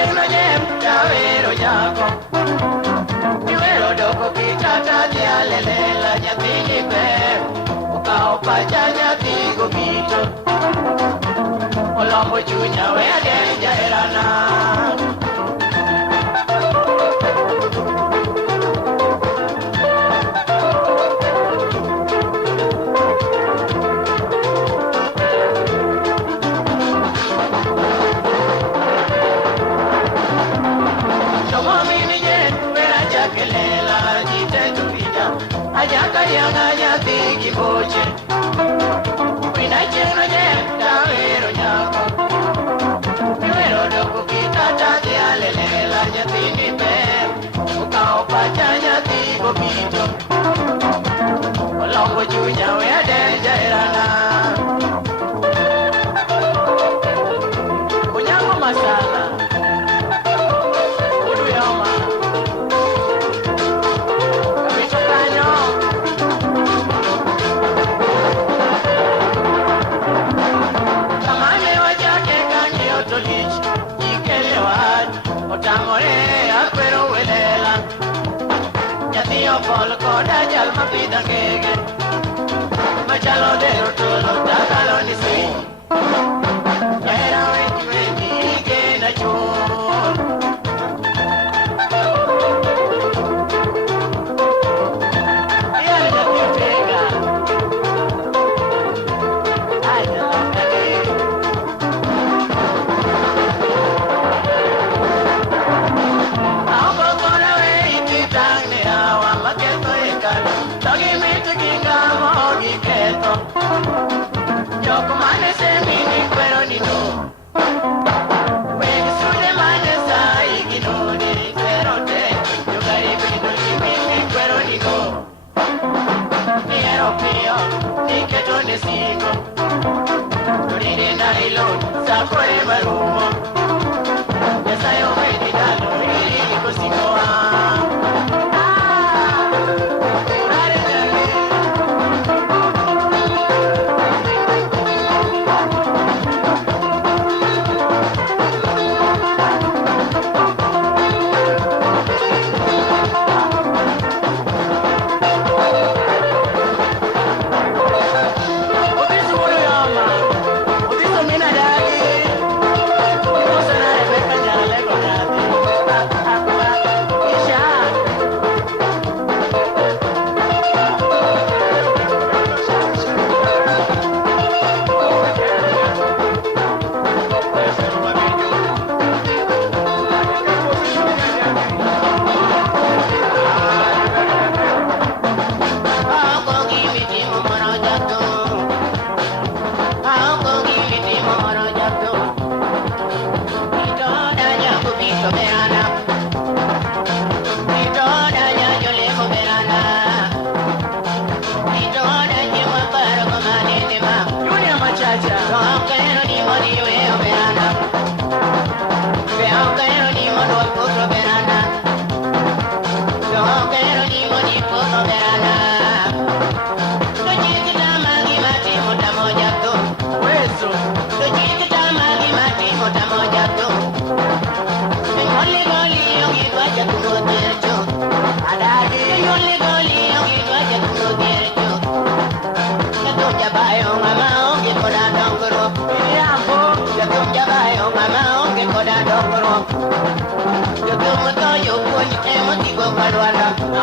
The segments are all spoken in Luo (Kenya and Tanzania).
cheno jem tawero jako Iwero doko kitata dialelela nyathini ber Ukao pacha nyathigo gito Olombo chunya we adenja erana Ayaka yanga nyati boche Wina cheno nyeta wero nyako Wero doko kitata dialelela nyati nipe Ukao pacha nyati bobito Olombo chunya we adenja erana Kunyango masala Udu yoma Polo koda jal mapida kege Machalo dero tolo takalo ni si Era wengi wengi kena chon Yale jati pega Aja lakale Ako kona we ititang ni awa Togi mito kingamo giketo Yoko mane se mini kwero ni no Wegi sude mane sa igino ni kwero te Yogari bido ni mini kwero ni no Ni ero pio, ni keto ne sigo Nurine na ilon, sa kore marumo Yasayo wedi dalo, ili niko sikoa Yo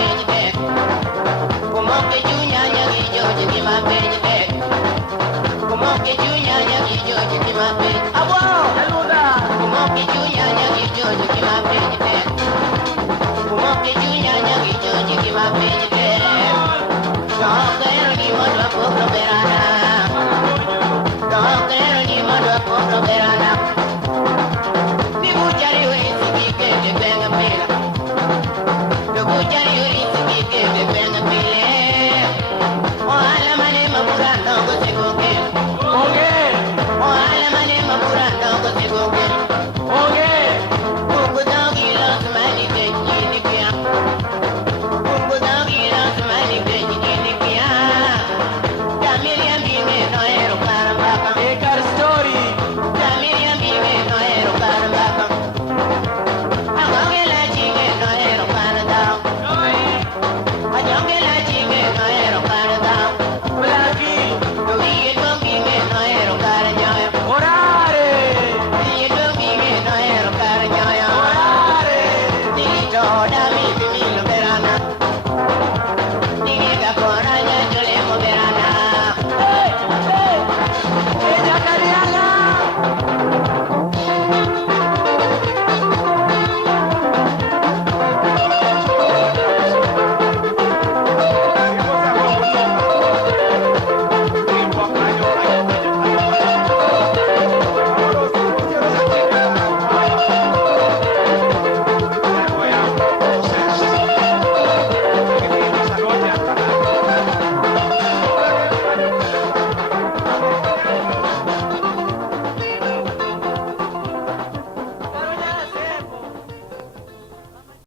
penny there. Come on, get you, Yanya, George, give my penny there. Come on, get you, Yanya, George, give my penny. I won't. Come on, get you, Yanya, George, give my penny there. Come on, get you, Yanya, George, give my penny there. Don't care any more to put the verana. Don't care any more to put the verana. People carry away to be good, the bang of me. The good carry away to be good,